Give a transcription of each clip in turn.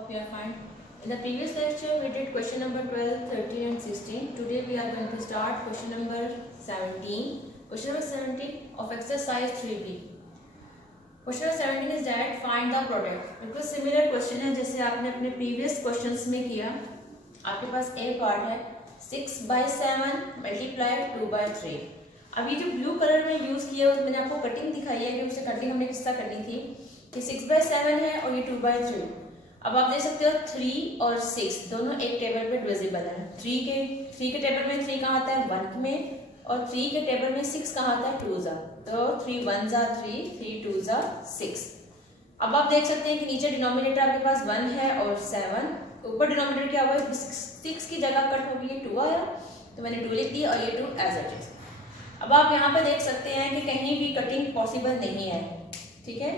Hope you are fine. In the previous lecture, we did question number 12, 13 and 16. Today we are going to start question number 17. Question number 17 of exercise 3B. Question number 17 is that find the product. बिल्कुल similar question है जैसे आपने अपने previous questions में किया. आपके पास ए part है 6/7 multiply 2/3. अब ये जो ब्लू कलर में यूज किया है मैंने आपको कटिंग दिखाई है कि उसे कटिंग हमने किस तरह करनी थी कि 6/7 है और ये 2/3. अब आप देख सकते हो 3 और 6 दोनों एक टेबल पे डिविजिबल है. 3 के टेबल में 3 कहाँ आता है 1 में, और 3 के टेबल में 6 कहाँ आता है 2 जा. तो 3 1 जा 3, 3 2 जा 6. अब आप देख सकते हैं कि नीचे डिनोमिनेटर आपके पास 1 है और 7, ऊपर डिनोमिनेटर क्या हुआ 6 की जगह कट होगी 2 आया तो मैंने 2 लिख दिया और ये 2 एज इट इज. अब आप यहाँ पे देख सकते हैं कि कहीं भी कटिंग पॉसिबल नहीं है. ठीक है,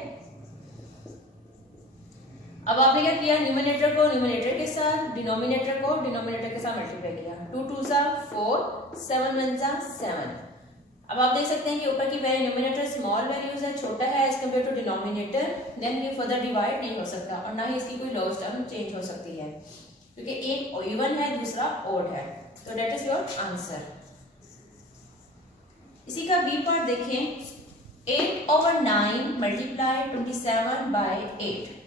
अब आपने क्या किया न्यूमरेटर को न्यूमरेटर के साथ, डिनोमिनेटर को डिनोमिनेटर के साथ मल्टीप्लाई किया. 2 2 जा 4, 7 1 जा 7. अब आप देख सकते हैं कि ऊपर की वैल्यू न्यूमरेटर स्मॉल वैल्यूज है, छोटा है as compare to denominator. Then ये फर्दर डिवाइड नहीं हो सकता और ना ही इसकी कोई लोएस्ट टर्म चेंज हो सकती है क्योंकि एक इवन है दूसरा ओड है. तो दैट इज योर आंसर. इसी का बी पार्ट देखें 8/9 मल्टीप्लाई 27/8.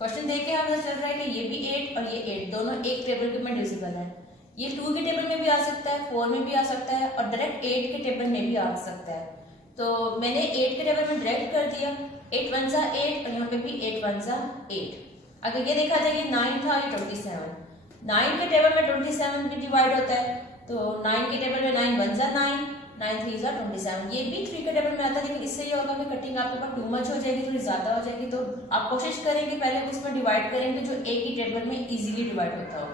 क्वेश्चन देख के हमें चल रहा है कि ये भी 8 और ये 8 दोनों एक टेबल के में डिविजिबल है. ये 2 के टेबल में भी आ सकता है, 4 में भी आ सकता है और डायरेक्ट 8 के टेबल में भी आ सकता है. तो मैंने 8 के टेबल में डायरेक्ट कर दिया. 8 1 जा 8 और यहाँ पे भी 8 1 जा 8. अगर ये देखा जाए 9 था ये 27. 9 के टेबल में 27 भी डिवाइड होता है तो 9 के टेबल में 9 1 जा 9, 9 3 जा 27. ये भी 3 के टेबल में आता है लेकिन इससे ये होगा कि कटिंग आपके पास टू मच हो जाएगी, थोड़ी ज्यादा हो जाएगी. तो आप कोशिश करेंगे पहले उसमें डिवाइड करेंगे जो एक ही टेबल में इजीली डिवाइड होता हो.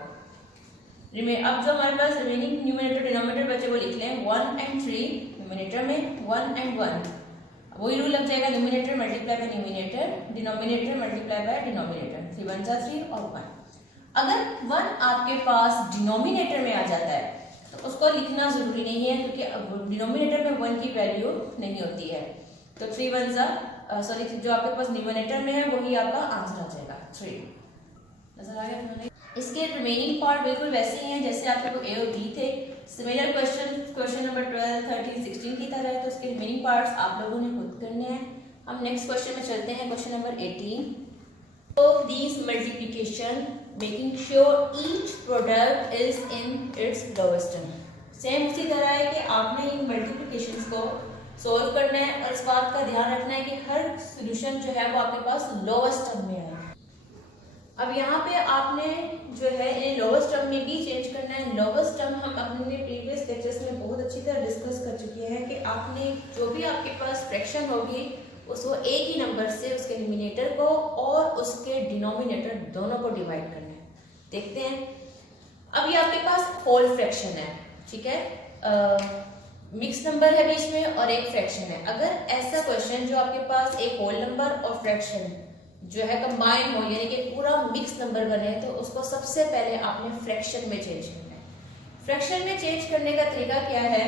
अब जो हमारे पास रिमेनिंग न्यूमरेटर डिनोमिनेटर बचे वो लिख लें 1 and 3. न्यूमरेटर में 1 and 1 वही रूल लग जाएगा. Numerator multiply by numerator, denominator multiply by denominator. 3 1 जा 3 और 1. अगर 1 आपके पास डिनोमिनेटर में आ जाता है तो उसको लिखना जरूरी नहीं है क्योंकि डिनोमिनेटर में 1 की वैल्यू नहीं होती है. तो 3 1 जा सॉरी जो आपके पास न्यूमरेटर में है वही आपका आंसर आ जाएगा 3. नजर आ गया. इसके रिमेनिंग पार्ट बिल्कुल वैसे ही हैं जैसे आपके को ए और बी थे. सिमिलर क्वेश्चन नंबर 12 13 16 की तरह है. तो इसके रिमेनिंग पार्ट्स आप लोगों ने खुद करने हैं. हम नेक्स्ट क्वेश्चन में चलते हैं. Question number 18 of these multiplication making sure each product is in its lowest term. Same उसी तरह है कि आपने इन मल्टीप्लिकेशंस को सोल्व करना है और इस बात का ध्यान रखना है कि हर सॉल्यूशन जो है वो आपके पास लोएस्ट टर्म में है. अब यहाँ पे आपने जो है इन लोएस्ट टर्म में भी चेंज करना है. लोएस्ट टर्म हम अपने प्रीवियस लेक्चर्स में बहुत अच्छी तरह डिस्कस कर चुके हैं कि आपने जो भी आपके पास फ्रैक्शन होगी उसको एक ही नंबर से उसके न्यूमरेटर को और उसके डिनोमिनेटर दोनों को डिवाइड करना है. देखते हैं. अब ये आपके पास होल फ्रैक्शन है. ठीक है, मिक्स नंबर है बीच में और एक फ्रैक्शन है. अगर ऐसा क्वेश्चन जो आपके पास एक होल नंबर और फ्रैक्शन जो है कंबाइन हो यानी कि पूरा मिक्स नंबर बने तो उसको सबसे पहले आपने फ्रैक्शन में चेंज करना है. फ्रैक्शन में चेंज करने का तरीका क्या है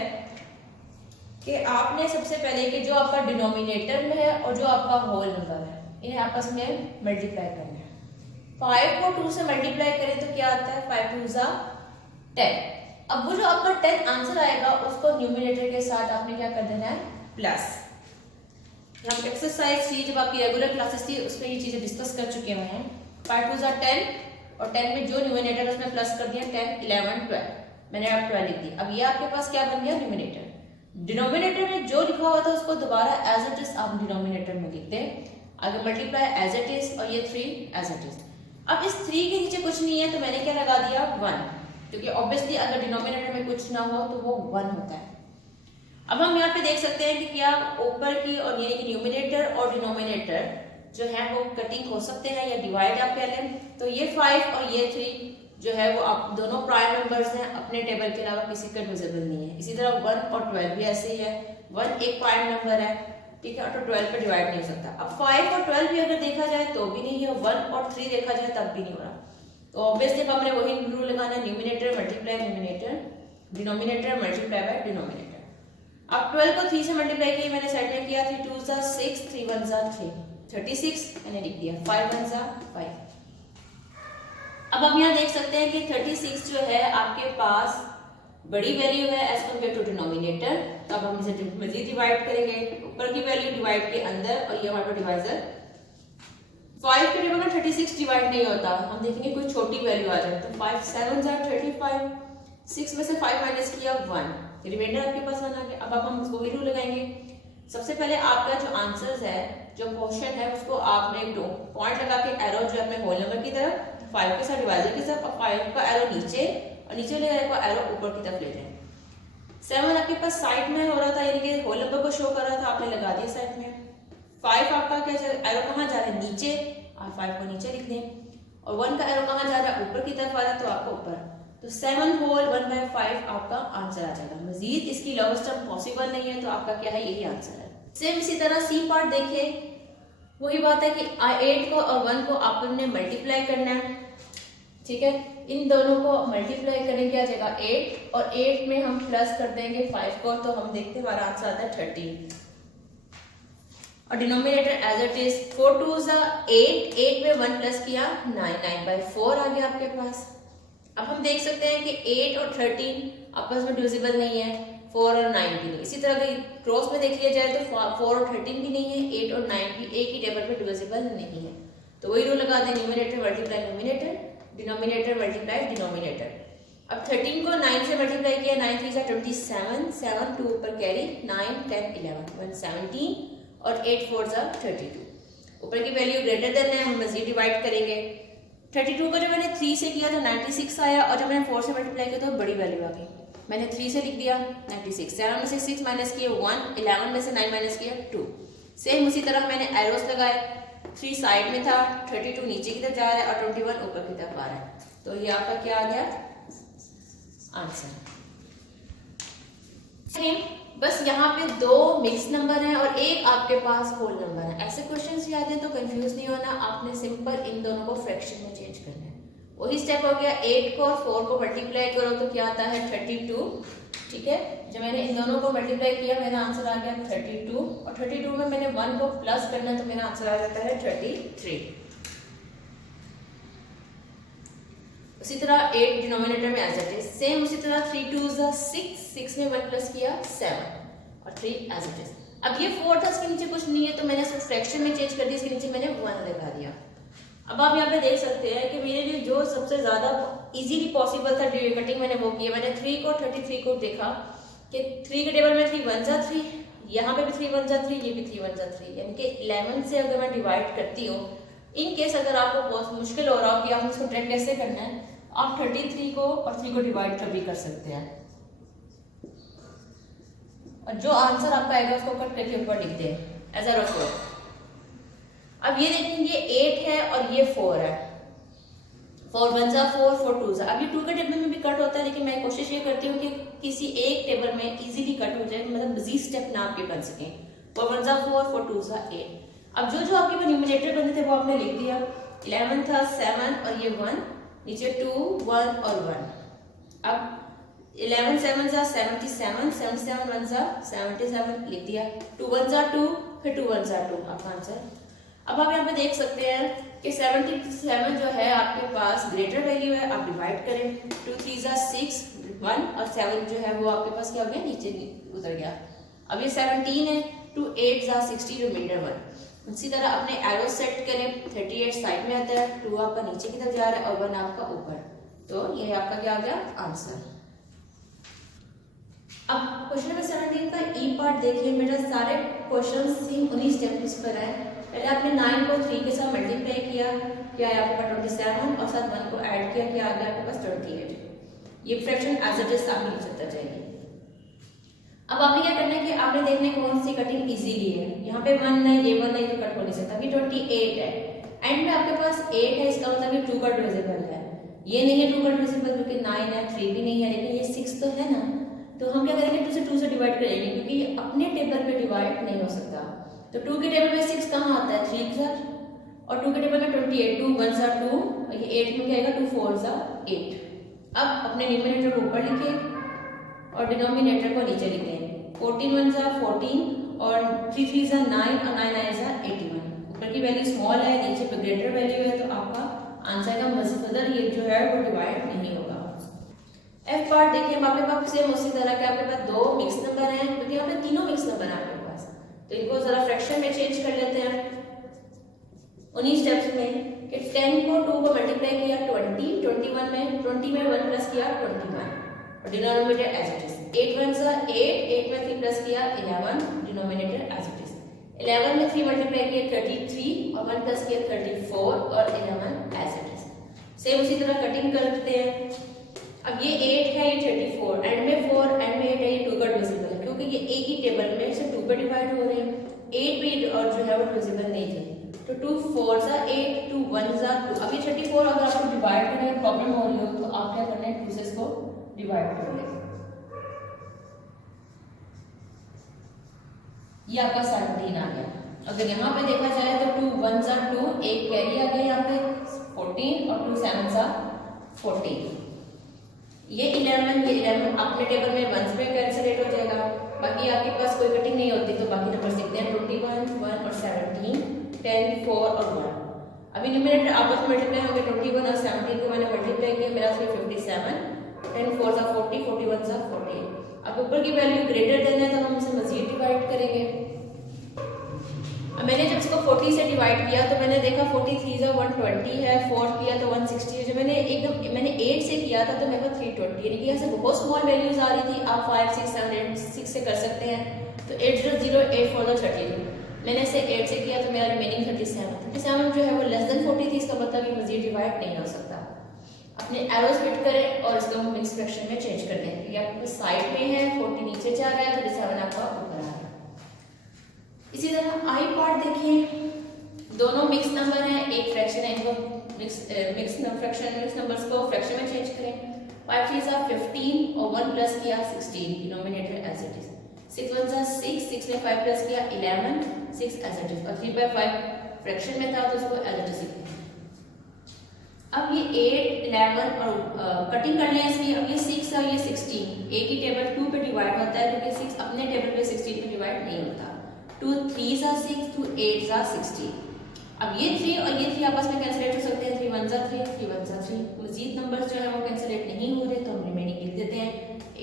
कि आपने सबसे पहले कि जो आपका डिनोमिनेटर में है और जो आपका होल नंबर है इन्हें आपस में मल्टीप्लाई करना है. 5 को 2 से मल्टीप्लाई करें तो क्या आता है 5 2 जा 10. अब वो जो आपका 10 आंसर आएगा उसको न्यूमरेटर के साथ आपने क्या कर देना है प्लस. हम एक्सरसाइज 3 जब आपकी रेगुलर क्लासेस थी उसमें ये चीजें डिस्कस कर चुके हुए हैं. 5 2 जा 10 और 10 में जो न्यूमरेटर उसमें प्लस कर दिया 10 11 12. मैंने अब 12 लिख दी. अब ये आपके पास क्या बन गया न्यूमरेटर. डिनोमिनेटर में जो लिखा हुआ था उसको दोबारा एज इट इज आप डिनोमिनेटर में लिख दें. आगे मल्टीप्लाई एज इट इज और ये 3 एज इट इज. अब इस 3 के नीचे कुछ नहीं है तो मैंने क्या लगा दिया 1 क्योंकि ऑब्वियसली अगर डिनोमिनेटर में कुछ ना हो तो वो 1 होता है. अब हम यहाँ पे देख सकते हैं कि क्या ऊपर की और यानी कि न्यूमरेटर और डिनोमिनेटर जो है वो कटिंग हो सकते हैं या डिवाइड आप कह लें. तो ये 5 और ये 3 जो है वो आप दोनों प्राइम नंबर्स हैं अपने टेबल के अलावा किसी का डिविजिबल नहीं है. इसी तरह 1 और 12 भी ऐसे ही है. 1 एक प्राइम नंबर है. ठीक है, तो 12 पे डिवाइड नहीं हो सकता. अब 5 और 12 भी अगर देखा जाए तो भी नहीं है. 1 और 3 देखा जाए तब भी नहीं हो रहा. तो ऑब्वियसली हमने वही रूल लगाना है numerator multiply numerator, denominator multiply by denominator. अब 12 को 3 से मल्टीप्लाई किया मैंने सेट में किया 3 2 जा 6 3 1 जा 3 36 मैंने लिख दिया. 5 1 जा 5. अब हम यहाँ देख सकते हैं कि 36 जो है आपके पास बड़ी वैल्यू है एज कम्पेयर टू डिनोमिनेटर, तो अब हम इसे मजीद डिवाइड करेंगे, ऊपर की वैल्यू डिवाइड के अंदर और ये हमारा डिवाइजर 5 के टेबल में 36 डिवाइड नहीं होता, हम देखेंगे कोई छोटी वैल्यू आ जाए, तो 5 7 are 35, 6 में से 5 माइनस किया 1, रिमाइंडर आपके पास 1 आ गया। अब हम उसको वैल्यू लगाएंगे। सबसे पहले आपका जो आंसर्स है, जो क्वेश्चन है, उसको आपने पॉइंट लगा के एरो जो अपने होल नंबर की तरफ 5 के साथ डिवाइजर की तरफ और 5 का एरो नीचे और नीचे वाले एरो का एरो ऊपर की तरफ ले जाए। 7 आपके पास साइड में हो रहा था, यानी कि होल नंबर को शो कर रहा था, आपने लगा दिया साइड में। 5 आपका क्या एरो कहाँ जा रहा है, नीचे, आप 5 को नीचे लिख दें और 1 का एरो कहाँ जा रहा है, ऊपर की तरफ आ रहा है, तो आपको ऊपर, तो 7 होल 1/5 आपका आंसर आ जाएगा। मजीद इसकी लोवेस्ट टर्म पॉसिबल नहीं है, तो आपका क्या है, यही आंसर है। सेम इसी तरह सी पार्ट देखिए, वही बात है कि 8 को और 1 को आपने मल्टीप्लाई करना है, ठीक है। इन दोनों को मल्टीप्लाई करें, क्या आ जाएगा 8, और 8 में हम प्लस कर देंगे 5 को, तो हम देखते हैं हमारा आंसर आता है 13, और denominator as it is 4 2s 8, 8 में 1 प्लस किया 9, 9/4 आ गया आपके पास। अब हम देख सकते हैं कि 8 और 13 आपस में डिविजिबल नहीं है, 4 और 9 भी नहीं। इसी तरह क्रॉस में देख लिया जाए तो 4 और 13 भी नहीं है, 8 और 9 भी एक ही टेबल में डिविजिबल नहीं है, तो वही रूल लगा दें, numerator multiply numerator, denominator multiply denominator. अब 13 को 9 से मल्टीप्लाई किया, 9 3 27, 7 2 ऊपर कैरी, 9 10 11 117 और 8 4 32। ऊपर की वैल्यू ग्रेटर देन है, हम मजीद डिवाइड करेंगे। 32 को जब मैंने 3 से किया तो 96 आया, और जब मैंने 4 से मल्टीप्लाई किया तो बड़ी वैल्यू आ गई, मैंने 3 से लिख दिया 96, 7 में से 6 माइनस किया 1, 11 में से 9 माइनस किया 2। सेम उसी तरह मैंने एरोस लगाए, 3 साइड में था, 32 नीचे की तरफ जा रहा है और 21 ऊपर की तरफ आ रहा है, तो ये आपका क्या आ गया आंसर। बस यहाँ पे 2 मिक्स नंबर हैं और एक आपके पास होल नंबर है। ऐसे क्वेश्चंस याद हैं तो कंफ्यूज नहीं होना, आपने सिंपल इन दोनों को फ्रैक्शन में चेंज करना है। वही स्टेप हो गया, 8 को और 4 को मल्टीप्लाई करो तो क्या आता है 32, ठीक है। जब मैंने इन दोनों को मल्टीप्लाई किया मेरा आंसर आ गया 32, और 32 में मैंने 1 को प्लस करना है तो मेरा आंसर आ जाता है 33। उसी तरह 8 डिनोमिनेटर में आ जाते हैं, सेम उसी तरह 3 2s 6, 6 में 1 प्लस किया 7 और 3 एज इट इज। अब ये 4 था, इसके नीचे कुछ नहीं है तो मैंने सिर्फ फ्रैक्शन में चेंज कर दिया, इसके नीचे मैंने 1 लगा दिया। अब आप यहाँ पे देख सकते हैं कि मेरे लिए जो सबसे ज्यादा इजीली पॉसिबल था कटिंग मैंने वो किया। मैंने 3 को 33 को देखा कि 3 के टेबल में 3 1 3, यहाँ पे भी 3 1 3, ये भी 3 1 3, यानी कि 11 से अगर मैं डिवाइड करती हूँ, इन केस अगर आपको बहुत मुश्किल हो रहा हो कि आप इसको ट्रैक कैसे करना है, आप 33 को और 3 को डिवाइड कभी कर सकते हैं, और जो आंसर आपका आएगा उसको कट करके ऊपर लिख दें एज अ रफ। अब ये देखेंगे 8 है और ये 4 है, 4 1 4, 4 2। अब ये 2 के टेबल में भी कट होता है, लेकिन मैं कोशिश ये करती हूँ कि किसी एक टेबल में इजीली कट हो जाए, मतलब मजीद स्टेप ना आपके बन सके। 4 1 4, 4 2 8। अब जो आपके पास न्यूमरेटर बने थे वो आपने लिख दिया, 11 था 7 और ये 1, नीचे 2 1 और 1। अब 11 7 77, 77 1 77 लिख दिया, 2 1 2, फिर 2 1 2 आपका आंसर। अब आप यहाँ पे देख सकते हैं कि 77 जो है आपके पास ग्रेटर वैल्यू है, आप डिवाइड करें, 2 3 6 1 और 7 जो है वो आपके पास क्या हो गया, नीचे उतर गया। अब ये 17 है, 2 8 60 रिमाइंडर 1। उसी तरह अपने एरो सेट करें, 38 साइड में आता है, 2 आपका नीचे की तरफ जा रहा है और 1 आपका ऊपर, तो ये आपका क्या आ गया आंसर। अब क्वेश्चन नंबर 17 का ई पार्ट देखिए, मेरा सारे क्वेश्चन सेम उन्हीं स्टेप्स पर है। पहले आपने 9 को 3 के साथ मल्टीप्लाई किया, क्या है आपके पास 27, और साथ 1 को ऐड किया, क्या आ गया आपके पास 28। ये फ्रैक्शन एज इट इज आपने लिखता जाएगी। अब आपने क्या करना है कि आपने देखना है कौन सी कटिंग इजीली है। यहाँ पे 1 नहीं, ये 1 नहीं तो कट हो नहीं सकता। अभी 28 है, एंड में आपके पास 8 है, इसका मतलब ये 2 का डिविजिबल है। ये नहीं है 2 का डिविजिबल क्योंकि 9 है, 3 भी नहीं है, लेकिन ये 6 तो है ना, तो हम क्या करेंगे 2 से डिवाइड करेंगे, क्योंकि ये अपने टेबल पे डिवाइड नहीं हो सकता। तो 2 के टेबल में 6 कहाँ आता है, 3 और 2 के टेबल में 28, 2 1 2, और ये 8 में क्या आएगा, 2 4 8। अब अपने न्यूमरेटर को ऊपर लिखें और डिनोमिनेटर को नीचे लिखें, 14 1 14 और 3 3 9 और 9 9 81। ऊपर की वैल्यू स्मॉल है, नीचे पे ग्रेटर वैल्यू है, तो आपका आंसर का मजफदर ये जो है वो डिवाइड नहीं होगा। एफ पार्ट देखिए, आपके पास सेम उसी तरह के आपके पास दो मिक्स नंबर हैं, क्योंकि यहाँ पे तीनों मिक्स नंबर हैं आपके पास, तो इनको जरा फ्रैक्शन में चेंज कर लेते हैं उन्हीं स्टेप्स में कि 10 को 2 को मल्टीप्लाई किया 20, 21 में 20 में 1 प्लस किया 21 और डिनोमिनेटर एज इट इज। 8 1 सा 8, 8 में 3 प्लस किया 11, डिनोमिनेटर एज इट इज। 11 में 3 मल्टीप्लाई किया 33 और 1 प्लस किया 34 और 11 एज इट इज। सेम उसी तरह कटिंग करते हैं। अब ये 8 है, ये 34, एंड में 4 एंड में 8 है, ये 2 का डिविजिबल है क्योंकि ये एक ही टेबल में से 2 पे डिवाइड हो रहे हैं। 8 भी और जो है वो डिविजिबल नहीं थे, तो 2 4 सा 8, 2 1 सा 2। अब ये 34 अगर आपको डिवाइड करने में प्रॉब्लम हो रही हो तो आप क्या करना है, 2 से इसको डिवाइड कर लें। ये आपका 17 आ गया। अगर यहाँ पे देखा जाए तो 2 1 सा 2, एक कैरी आ गया यहाँ पे 14 और 2 7 सा 14। ये 11 अपने टेबल में 1 में कैंसिलेट हो जाएगा। बाकी आपके पास कोई कटिंग नहीं होती तो बाकी नंबर लिखते हैं 21 1 और 17 10 4 और 1। अभी न्यूमरेटर आपस में मल्टीप्लाई होंगे। 21 और 17 को मैंने मल्टीप्लाई किया, मेरा 57, 10 4 सा 40, 41 सा 48। अब ऊपर की वैल्यू ग्रेटर देन है तो हम इसे मजीद डिवाइड करेंगे। अब मैंने जब इसको 40 से डिवाइड किया तो मैंने देखा 43 सा 120 है, 4 किया तो 160 है। जब मैंने 8 से किया था तो मेरे पास 320, यानी कि यहाँ से बहुत स्मॉल वैल्यूज आ रही थी। आप 5 6 7 8 6 से कर सकते हैं। तो 8 0 0 8 4 32, मैंने इसे 8 से किया तो मेरा रिमेनिंग 37 जो है वो लेस देन 40 थी। इसका मतलब ये मजीद डिवाइड नहीं हो सकता। अपने एरोज फिट करें और इसको हम मिक्स फ्रैक्शन में चेंज कर दें। ये आपके साइड में है, 40 नीचे जा रहा है, 37 आपका ऊपर आ रहा है। इसी तरह आई पार्ट देखिए, दोनों मिक्स नंबर हैं, एक फ्रैक्शन है, इनको मिक्स नंबर्स को फ्रैक्शन में चेंज करें। 5 3 सा 15 और 1 प्लस किया 16, डिनोमिनेटर एज इट इज। 6 1 सा 6, 6 में 5 प्लस किया 11, 6 एज इट इज। और 3/5 फ्रैक्शन में था तो उसको एज इट इज। अब ये 8 11 और कटिंग कर लें इसकी। अब ये 6 और ये 16 एक ही टेबल 2 पे डिवाइड होता है, क्योंकि 6 अपने टेबल पे 16 पे डिवाइड नहीं होता। 2 3 सा 6, 2 8 सा 16। अब ये 3 और ये 3 आपस में कैंसिलेट हो सकते हैं। 3 1 सा 3, 3 1 सा 3। मजीद नंबर्स जो है वो कैंसिलेट नहीं हो रहे तो हम रिमेनिंग लिख देते हैं।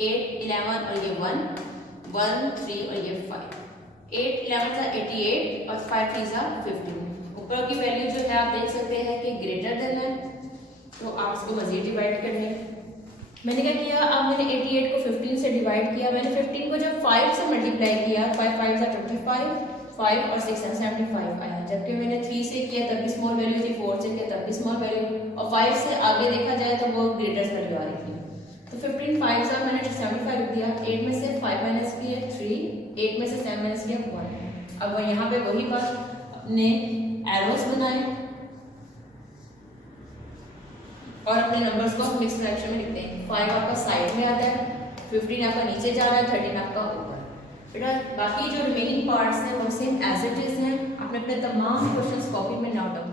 8 11 और ये 1 1 3 और ये 5। 8 11 सा 88 और 5 3 सा 15। ऊपर की वैल्यू जो है आप देख सकते हैं कि ग्रेटर देन है, तो आप इसको मजीद डिवाइड कर लें। मैंने क्या किया, अब मैंने 88 को 15 से डिवाइड किया। मैंने 15 को जब 5 से मल्टीप्लाई किया, 5 5 सा 25, 5 और 6 75 आया। जबकि मैंने 3 से किया तब भी स्मॉल वैल्यू थी, 4 से किया तब भी स्मॉल वैल्यू, और 5 से आगे देखा जाए तो वो ग्रेटर वैल्यू आ रही थी। तो 15 5 सा मैंने 75 लिख दिया। 8 में से 5 माइनस किए 3, 8 में से 7 माइनस किया 1। अब यहाँ पे वही बात, अपने एरोस बनाए और अपने नंबर्स को हम मिक्स फ्रैक्शन में लिखते हैं। 5 आपका साइड में आता है, 15 आपका नीचे जा रहा है, 13 आपका ऊपर। बेटा बाकी जो रिमेनिंग पार्ट्स हैं वो सेम एज इट इज हैं। आपने अपने तमाम क्वेश्चंस कॉपी में नोट डाउन